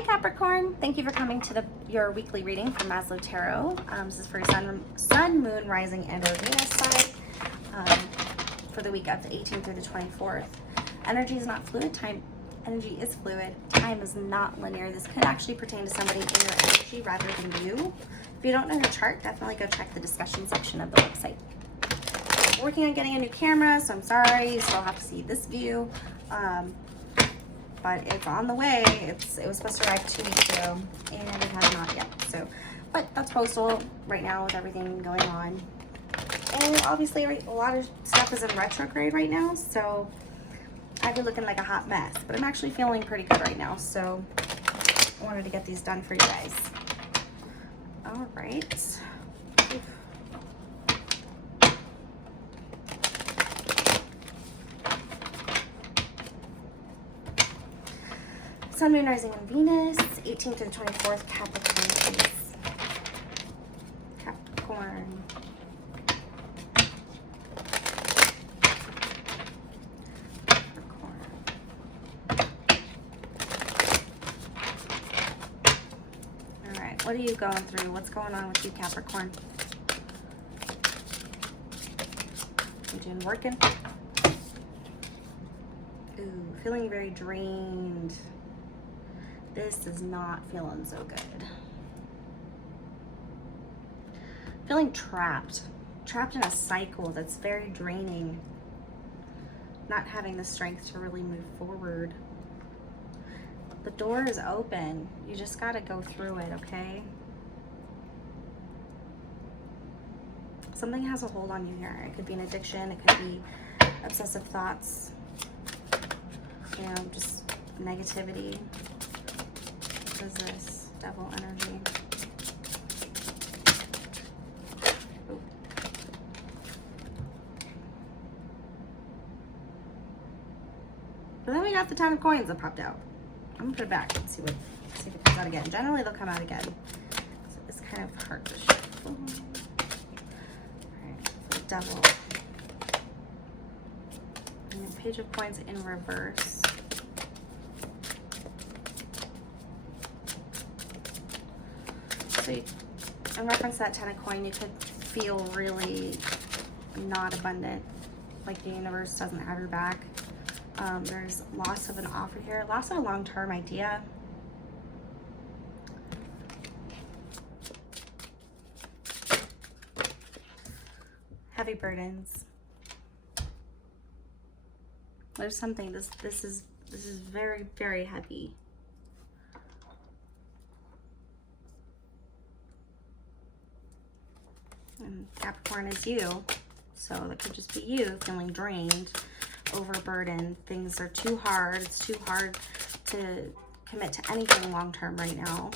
Hi Capricorn, thank you for coming to your weekly reading from Maslow Tarot. This is for your sun, moon, rising, and or Venus side for the week of the 18th through the 24th. Energy is not fluid, energy is fluid, time is not linear. This could actually pertain to somebody in your energy rather than you. If you don't know your chart, definitely go check the discussion section of the website. I'm working on getting a new camera, so I'm sorry, you still have to see this view. But it's on the way. It was supposed to arrive 2 weeks ago, and it has not yet. So, but that's postal right now with everything going on. And obviously, a lot of stuff is in retrograde right now, so I'd be looking like a hot mess. But I'm actually feeling pretty good right now, so I wanted to get these done for you guys. All right. Sun, Moon, Rising, and Venus, 18th to the 24th, Capricorn. Capricorn. All right, what are you going through? What's going on with you, Capricorn? You doing working? Ooh, feeling very drained. This is not feeling so good. Feeling trapped in a cycle that's very draining. Not having the strength to really move forward. The door is open. You just got to go through it, okay? Something has a hold on you here. It could be an addiction. It could be obsessive thoughts. You know, just negativity. What is this? Devil energy. Ooh. But then we got the 10 of coins that popped out. I'm gonna put it back and see if it comes out again. Generally they'll come out again. So it's kind of hard to shuffle. Alright, so the devil. And the page of coins in reverse. So in reference to that 10 of coin, you could feel really not abundant, like the universe doesn't have your back. There's loss of an offer here, loss of a long-term idea. Heavy burdens. There's something, this is very, very heavy. And Capricorn is you, so that could just be you feeling drained, overburdened. Things are too hard. It's too hard to commit to anything long term right now,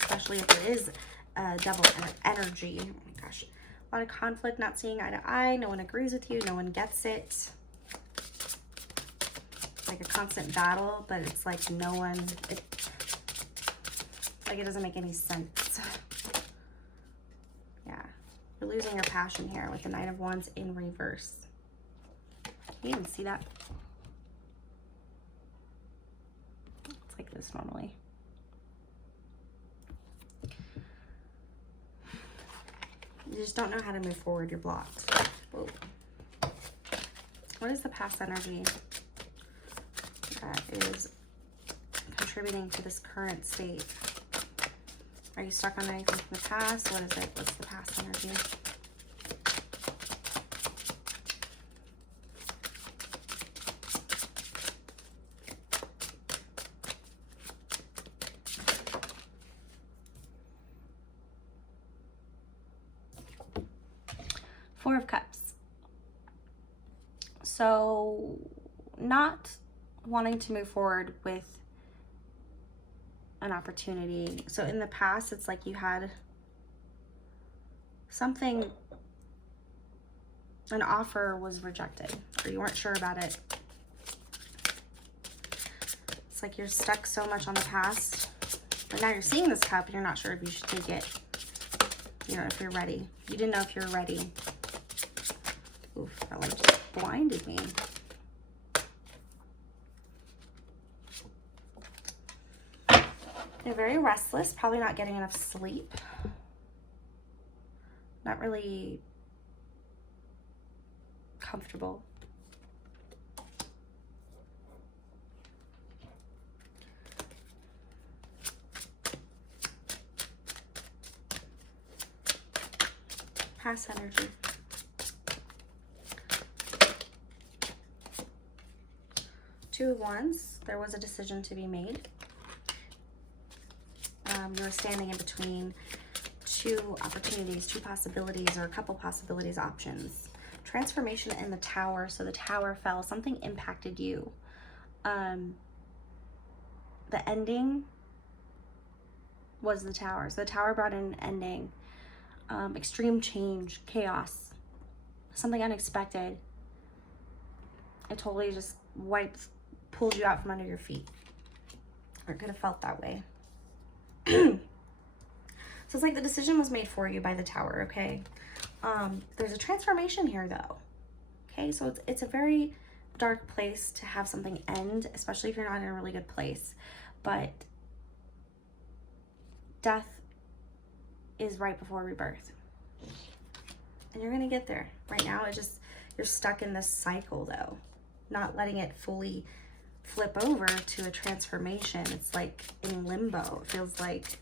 especially if there is devil energy. Oh my gosh, a lot of conflict, not seeing eye to eye. No one agrees with you. No one gets it. It's like a constant battle, but it's like no one. It doesn't make any sense. You're losing your passion here with the Knight of Wands in reverse. You even see that? It's like this normally. You just don't know how to move forward. You're blocked. Whoa. What is the past energy that is contributing to this current state? Are you stuck on anything from the past? What is it? What's the past energy? Four of Cups. So, not wanting to move forward with an opportunity. So in the past, it's like you had something, an offer was rejected, or you weren't sure about it. It's like you're stuck so much on the past, but now you're seeing this cup and you're not sure if you should take it. You know, if you're ready. You didn't know if you're ready. Oof, that like just blinded me. You're very restless, probably not getting enough sleep. Not really comfortable. Past energy. Two of Wands. There was a decision to be made. You were standing in between two opportunities, two possibilities, or a couple possibilities, options. Transformation in the Tower. So the Tower fell. Something impacted you. The ending was the Tower. So the Tower brought in an ending. Extreme change, chaos, something unexpected. It totally just pulled you out from under your feet. Or it could have felt that way. So it's like the decision was made for you by the Tower, okay? There's a transformation here though. Okay, so it's a very dark place to have something end, especially if you're not in a really good place. But death is right before rebirth. And you're gonna get there. Right now, you're stuck in this cycle though. Not letting it fully flip over to a transformation. It's like in limbo. It feels like,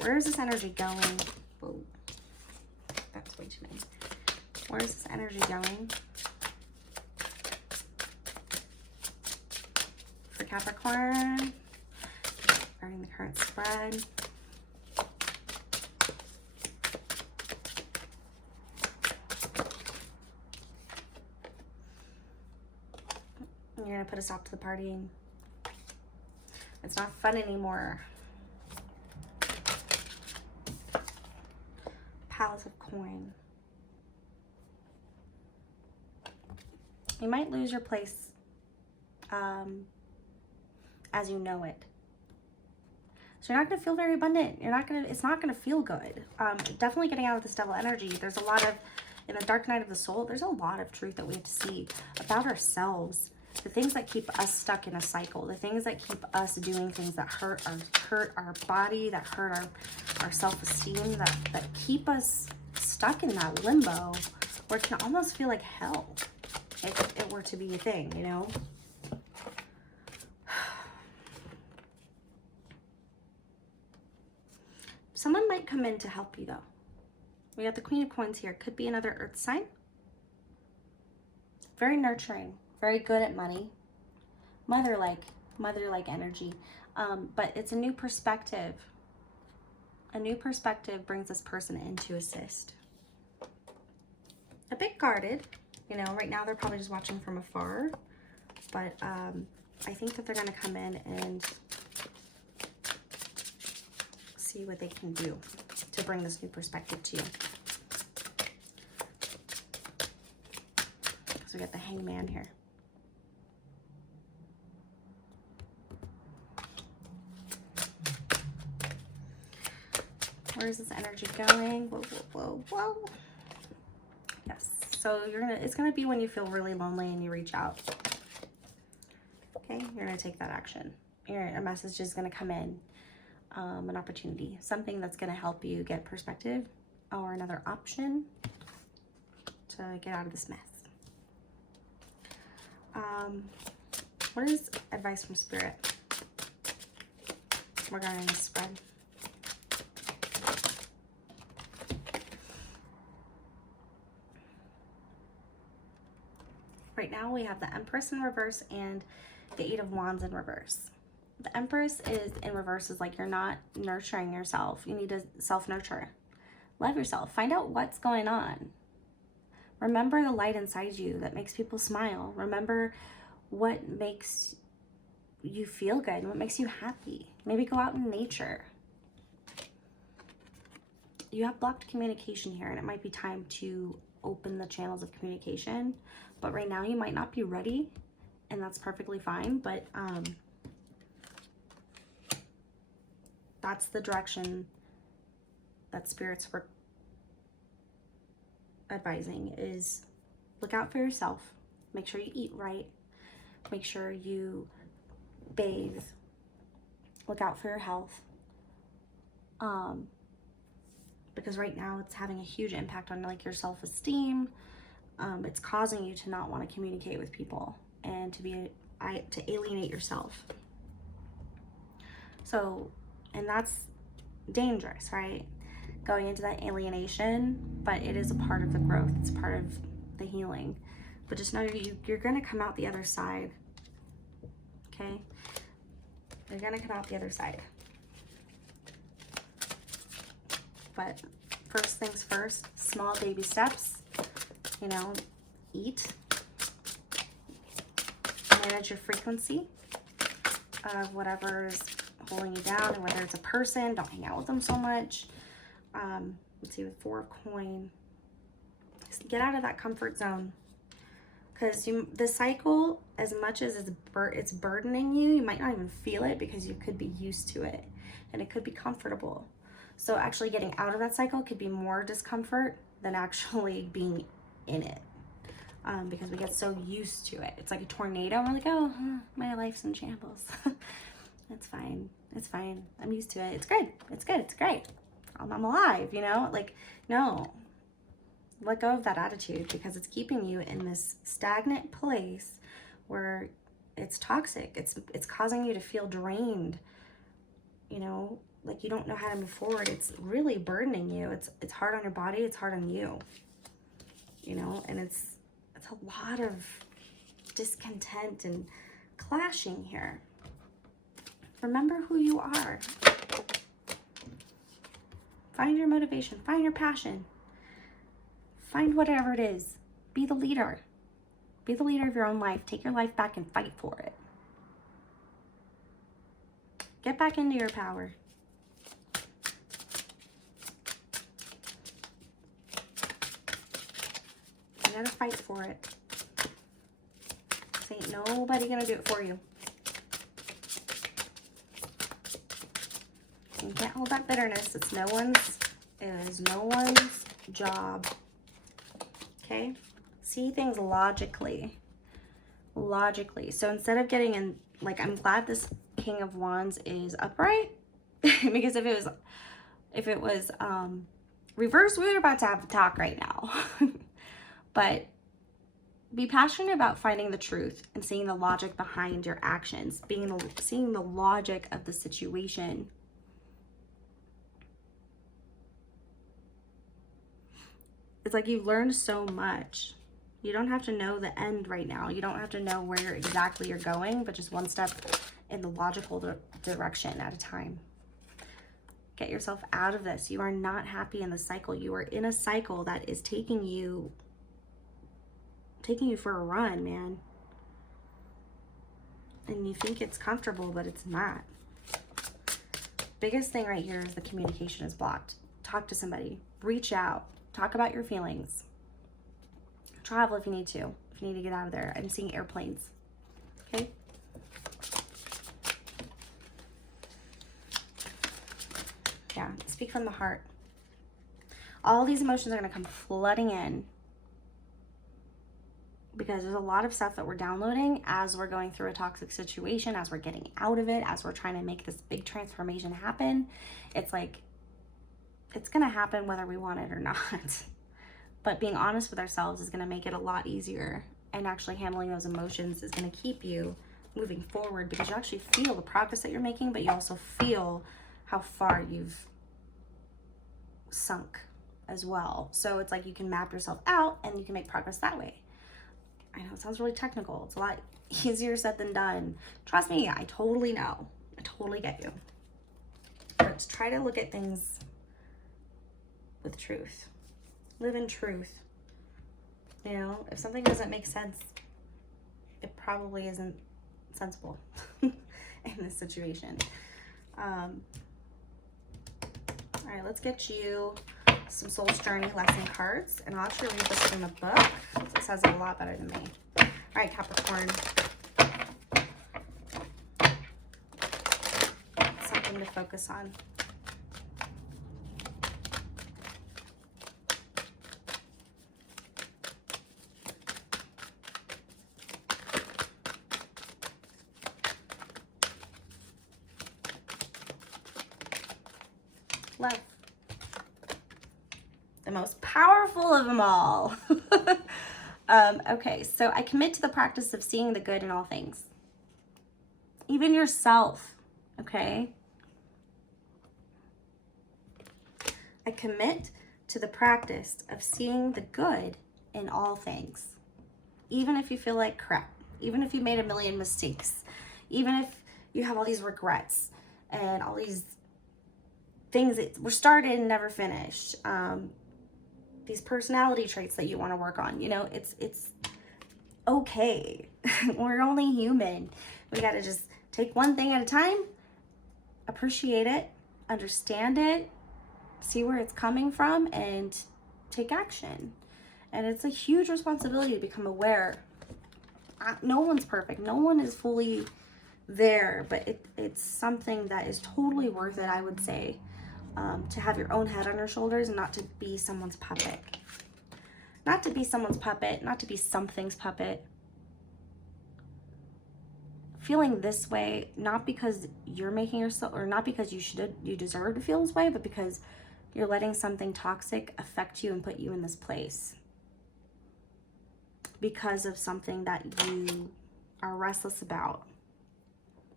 where's this energy going? Whoa, that's way too many. Where's this energy going? For Capricorn, regarding the current spread. You're gonna put a stop to the partying. It's not fun anymore. Palace of Coin. You might lose your place as you know it. So you're not gonna feel very abundant. It's not gonna feel good. Definitely getting out of this devil energy. There's a lot of, in the dark night of the soul, there's a lot of truth that we have to see about ourselves. The things that keep us stuck in a cycle, the things that keep us doing things that hurt our body, that hurt our self-esteem, that keep us stuck in that limbo where it can almost feel like hell if it were to be a thing, you know? Someone might come in to help you though. We got the Queen of Coins here. Could be another earth sign. Very nurturing. Very good at money, mother-like energy, but it's a new perspective. A new perspective brings this person in to assist. A bit guarded, you know, right now they're probably just watching from afar, but I think that they're going to come in and see what they can do to bring this new perspective to you. So we got the Hangman here. Where's this energy going? Whoa, whoa, whoa, whoa. Yes. So it's gonna be when you feel really lonely and you reach out. Okay, you're gonna take that action. A message is gonna come in, an opportunity, something that's gonna help you get perspective or another option to get out of this mess. What is advice from Spirit regarding this spread? Right now we have the Empress in reverse and the Eight of Wands in reverse. The Empress is in reverse is like you're not nurturing yourself. You need to self-nurture. Love yourself. Find out what's going on. Remember the light inside you that makes people smile. Remember what makes you feel good, what makes you happy. Maybe go out in nature. You have blocked communication here, and it might be time to open the channels of communication. But right now you might not be ready, and that's perfectly fine. But that's the direction that Spirits were advising, is look out for yourself. Make sure you eat right. Make sure you bathe Look out for your health. Because right now it's having a huge impact on like your self-esteem. It's causing you to not want to communicate with people and to alienate yourself. So, and that's dangerous, right? Going into that alienation, but it is a part of the growth. It's part of the healing. But just know you're going to come out the other side. Okay? You're going to come out the other side. But first things first, small baby steps, you know, eat, manage your frequency of whatever's holding you down, and whether it's a person, don't hang out with them so much. Let's see, with 4 of coin, get out of that comfort zone, because the cycle, as much as it's burdening you, you might not even feel it because you could be used to it and it could be comfortable. So actually getting out of that cycle could be more discomfort than actually being in it, because we get so used to it. It's like a tornado and we're like, oh, my life's in shambles. It's fine. It's fine. I'm used to it. It's good. It's good. It's great. I'm alive, you know? Like, no. Let go of that attitude, because it's keeping you in this stagnant place where it's toxic. It's causing you to feel drained, you know? Like you don't know how to move forward. It's really burdening you. It's hard on your body. It's hard on you, you know? And it's a lot of discontent and clashing here. Remember who you are. Find your motivation. Find your passion. Find whatever it is. Be the leader. Be the leader of your own life. Take your life back and fight for it. Get back into your power. You gotta fight for it. This ain't nobody gonna do it for you. You can't hold that bitterness. It is no one's job. Okay? See things logically. So instead of getting in, like, I'm glad this King of Wands is upright, because if it was reversed, we were about to have a talk right now. But be passionate about finding the truth and seeing the logic behind your actions, seeing the logic of the situation. It's like you've learned so much. You don't have to know the end right now. You don't have to know where exactly you're going, but just one step in the logical direction at a time. Get yourself out of this. You are not happy in the cycle. You are in a cycle that is taking you for a run, man. And you think it's comfortable, but it's not. Biggest thing right here is the communication is blocked. Talk to somebody. Reach out. Talk about your feelings. Travel if you need to. If you need to get out of there. I'm seeing airplanes. Okay? Yeah, speak from the heart. All these emotions are going to come flooding in, because there's a lot of stuff that we're downloading as we're going through a toxic situation, as we're getting out of it, as we're trying to make this big transformation happen. It's like, it's going to happen whether we want it or not. But being honest with ourselves is going to make it a lot easier. And actually handling those emotions is going to keep you moving forward, because you actually feel the progress that you're making, but you also feel how far you've sunk as well. So it's like you can map yourself out and you can make progress that way. I know it sounds really technical. It's a lot easier said than done. Trust me, I totally know. I totally get you. But try to look at things with truth. Live in truth. You know, if something doesn't make sense, it probably isn't sensible in this situation. All right, let's get you some Soul's Journey lesson cards, and I'll actually read this from the book. It says it a lot better than me. All right, Capricorn. Something to focus on. Love. The most powerful of them all. Okay, so I commit to the practice of seeing the good in all things. Even yourself, okay? I commit to the practice of seeing the good in all things. Even if you feel like crap, even if you made a million mistakes, even if you have all these regrets and all these things that were started and never finished, these personality traits that you want to work on, you know, it's okay. We're only human. We got to just take one thing at a time, appreciate it, understand it, see where it's coming from, and take action. And it's a huge responsibility to become aware. No one's perfect. No one is fully there, but it's something that is totally worth it, I would say, to have your own head on your shoulders and not to be someone's puppet. Not to be someone's puppet, not to be something's puppet. Feeling this way, not because you're making yourself, or not because you deserve to feel this way, but because you're letting something toxic affect you and put you in this place. Because of something that you are restless about.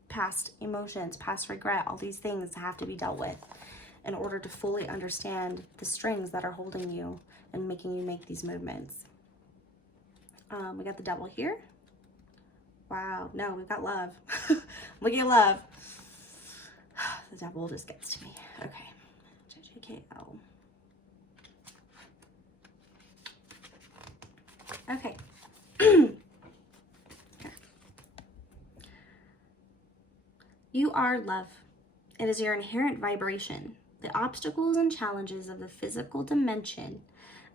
Past emotions, past regret, all these things have to be dealt with in order to fully understand the strings that are holding you and making you make these movements. We got the Devil here. Wow, no, we've got Love. Look at Love. The Devil just gets to me. Okay, JJKL. Okay. You are love. It is your inherent vibration. The obstacles and challenges of the physical dimension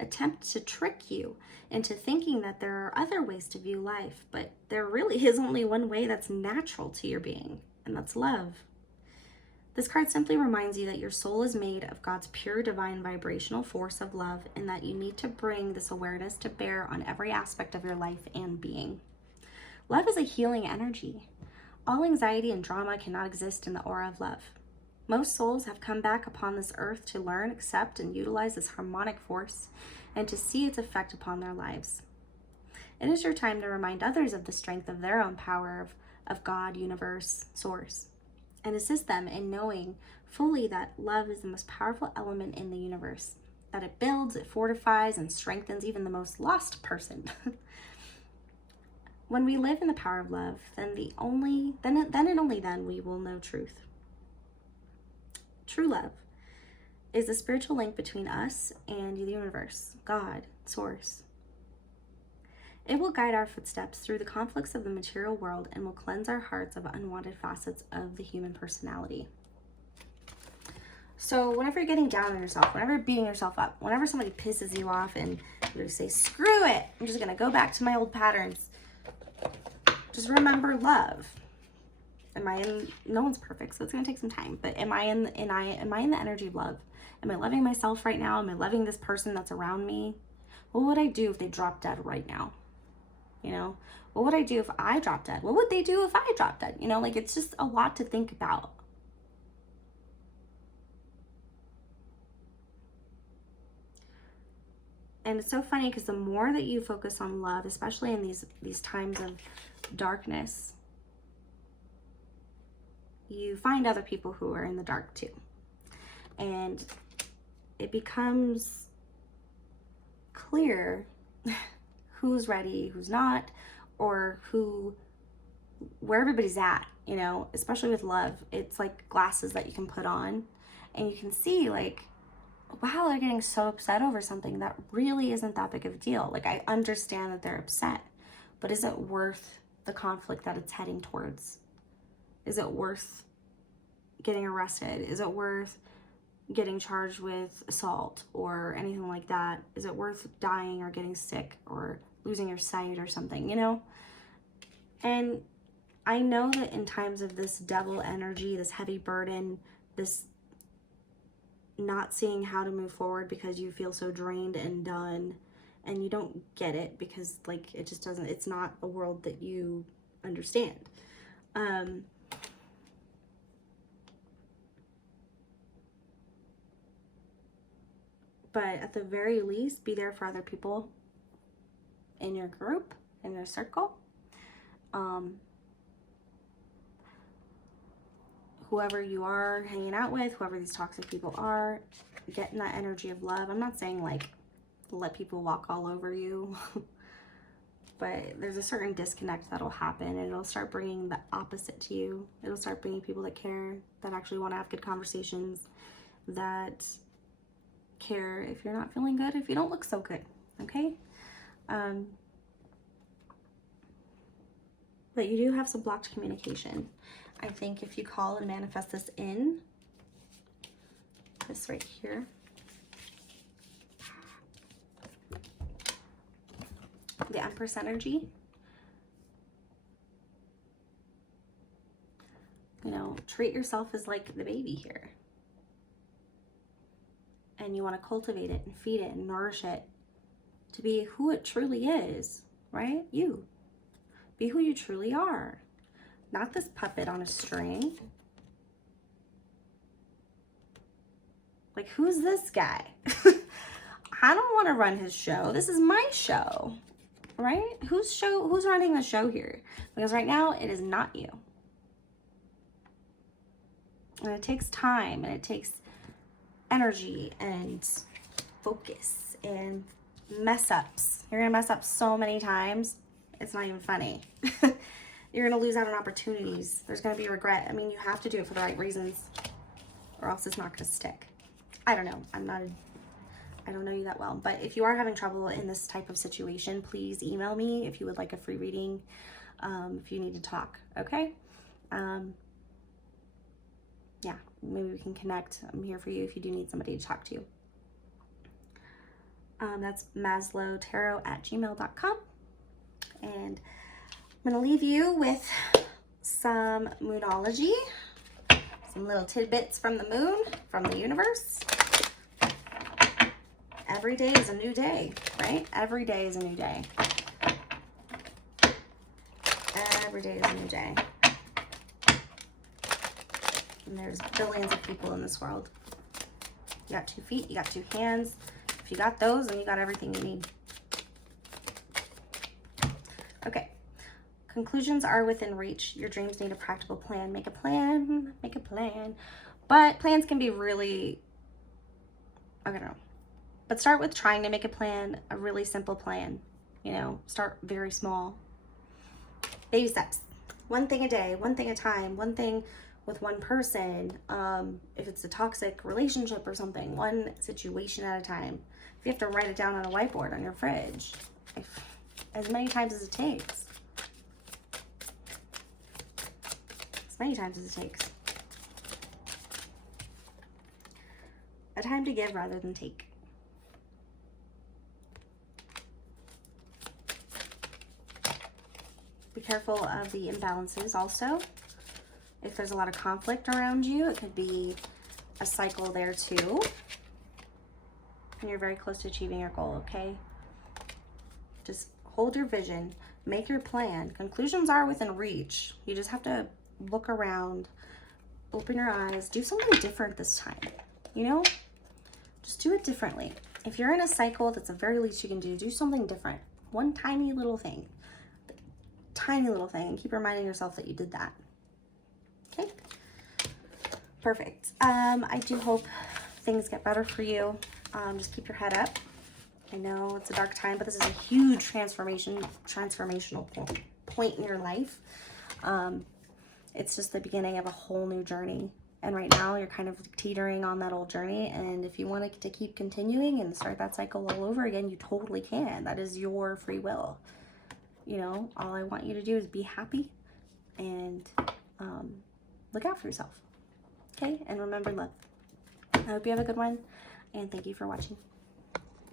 attempt to trick you into thinking that there are other ways to view life, but there really is only one way that's natural to your being, and that's love. This card simply reminds you that your soul is made of God's pure divine vibrational force of love, and that you need to bring this awareness to bear on every aspect of your life and being. Love is a healing energy. All anxiety and drama cannot exist in the aura of love. Most souls have come back upon this earth to learn, accept, and utilize this harmonic force and to see its effect upon their lives. It is your time to remind others of the strength of their own power of God, universe, source, and assist them in knowing fully that love is the most powerful element in the universe, that it builds, it fortifies, and strengthens even the most lost person. When we live in the power of love, then and only then we will know truth. True love is the spiritual link between us and the universe, God, source. It will guide our footsteps through the conflicts of the material world and will cleanse our hearts of unwanted facets of the human personality. So whenever you're getting down on yourself, whenever you're beating yourself up, whenever somebody pisses you off and you say, screw it, I'm just going to go back to my old patterns. Just remember love. No one's perfect, so it's going to take some time, but am I in the energy of love? Am I loving myself right now? Am I loving this person that's around me? What would I do if they dropped dead right now? You know, what would I do if I dropped dead? What would they do if I dropped dead? You know, like, it's just a lot to think about. And it's so funny because the more that you focus on love, especially in these times of darkness, you find other people who are in the dark too. And it becomes clear who's ready, who's not, or where everybody's at, you know, especially with love. It's like glasses that you can put on and you can see, like, wow, they're getting so upset over something that really isn't that big of a deal. Like, I understand that they're upset, but is it worth the conflict that it's heading towards? Is it worth getting arrested? Is it worth getting charged with assault or anything like that? Is it worth dying or getting sick or losing your sight or something, you know? And I know that in times of this devil energy, this heavy burden, this not seeing how to move forward because you feel so drained and done, and you don't get it because, like, it just doesn't, it's not a world that you understand. but at the very least, be there for other people in your group, in your circle. Whoever you are hanging out with, whoever these toxic people are, get in that energy of love. I'm not saying like let people walk all over you, but there's a certain disconnect that'll happen, and it'll start bringing the opposite to you. It'll start bringing people that care, that actually want to have good conversations, that care if you're not feeling good, if you don't look so good, okay? But you do have some blocked communication. I think if you call and manifest this in, this right here, the Empress energy, you know, treat yourself as like the baby here. And you want to cultivate it and feed it and nourish it to be who it truly is, right? You. Be who you truly are. Not this puppet on a string. Like, who's this guy? I don't want to run his show. This is my show, right? Who's running the show here? Because right now, it is not you. And it takes time, and it takes energy and focus and mess ups. You're gonna mess up so many times, it's not even funny. You're gonna lose out on opportunities. There's gonna be regret. I mean, you have to do it for the right reasons, or else it's not gonna stick. I don't know. I don't know you that well, but if you are having trouble in this type of situation, please email me if you would like a free reading, if you need to talk, okay? Yeah, maybe we can connect. I'm here for you if you do need somebody to talk to. That's maslowtarot@gmail.com. And I'm going to leave you with some moonology, some little tidbits from the moon, from the universe. Every day is a new day, right? Every day is a new day. Every day is a new day. And there's billions of people in this world. You got 2 feet, you got 2 hands. If you got those, then you got everything you need. Okay. Conclusions are within reach. Your dreams need a practical plan. Make a plan. Make a plan. But plans can be really, I don't know. But start with trying to make a plan, a really simple plan. You know, start very small. Baby steps. One thing a day, one thing at a time, one thing with one person. If it's a toxic relationship or something, one situation at a time. If you have to write it down on a whiteboard on your fridge, as many times as it takes. As many times as it takes. A time to give rather than take. Be careful of the imbalances also. If there's a lot of conflict around you, it could be a cycle there too. And you're very close to achieving your goal, okay? Just hold your vision, make your plan. Conclusions are within reach. You just have to look around, open your eyes, do something different this time, you know? Just do it differently. If you're in a cycle, that's the very least you can do. Do something different. One tiny little thing. Tiny little thing, and keep reminding yourself that you did that. Okay? Perfect. I do hope things get better for you. Just keep your head up. I know it's a dark time, but this is a huge transformational point in your life. It's just the beginning of a whole new journey. And right now you're kind of teetering on that old journey. And if you want to keep continuing and start that cycle all over again, you totally can. That is your free will. You know, all I want you to do is be happy and look out for yourself. Okay? And remember love. I hope you have a good one. And thank you for watching.